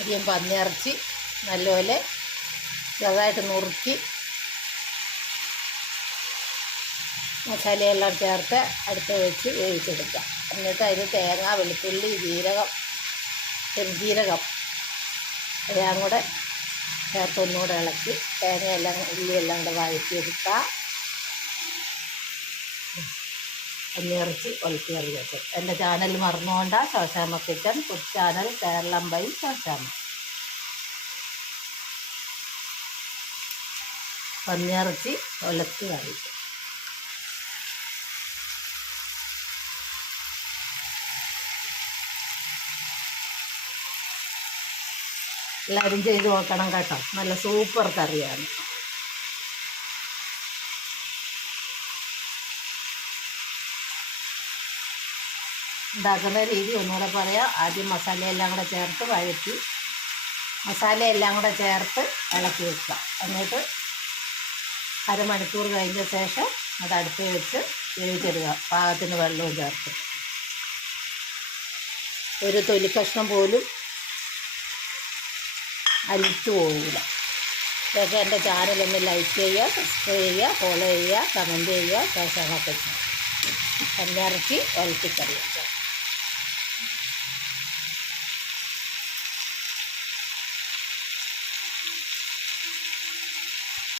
അധികം പന്നിയിറച്ചി നല്ലപോലെ ചെറുതായിട്ട് നുറുക്കി മസാലയെല്ലാം ചേർത്ത് അടുത്ത് വെച്ച് വേവിച്ചെടുക്കാം. എന്നിട്ട് അതിൽ തേങ്ങ, വെളുത്തുള്ളി, ജീരകം, പെരുംജീരകം എല്ലാം കൂടെ ചേർത്ത് ഒന്നുകൂടെ ഇളക്കി തേങ്ങയെല്ലാം ഉള്ളിയെല്ലാം കൂടെ വഴറ്റിയെടുക്കുക. പന്നിയിറച്ചി ഒലത്തി കറി വെച്ചത്. എൻ്റെ ചാനൽ മറന്നുകൊണ്ട Shoshamma kitchen, food channel, Keralam by Shoshamma. പന്നിയിറച്ചി ഒലത്തി കറി. എല്ലാവരും ചെയ്ത് നോക്കണം കേട്ടോ, നല്ല സൂപ്പർ കറിയാണ്. ഉണ്ടാക്കുന്ന രീതി ഒന്നുകൂടെ പറയാം. ആദ്യം മസാലയെല്ലാം കൂടെ ചേർത്ത് വഴറ്റി മസാലയെല്ലാം കൂടെ ചേർത്ത് ഇളക്കി വെക്കുക. എന്നിട്ട് അരമണിക്കൂർ കഴിഞ്ഞ ശേഷം അത് അടുത്ത് വെച്ച് വേവിച്ചെടുക്കുക. പാകത്തിന് വെള്ളവും ചേർത്ത്. ഒരു തൊലിക്കഷ്ണം പോലും അലിച്ചു പോകില്ല. ഇതൊക്കെ എൻ്റെ ചാനലൊന്ന് ലൈക്ക് ചെയ്യുക, സബ്സ്ക്രൈബ് ചെയ്യുക, ഫോളോ ചെയ്യുക, കമൻറ്റ് ചെയ്യുക. ശോശാമ്മ കിച്ചൻ പന്നിയിറച്ചി ഒലത്തിക്കറി വെച്ചത്.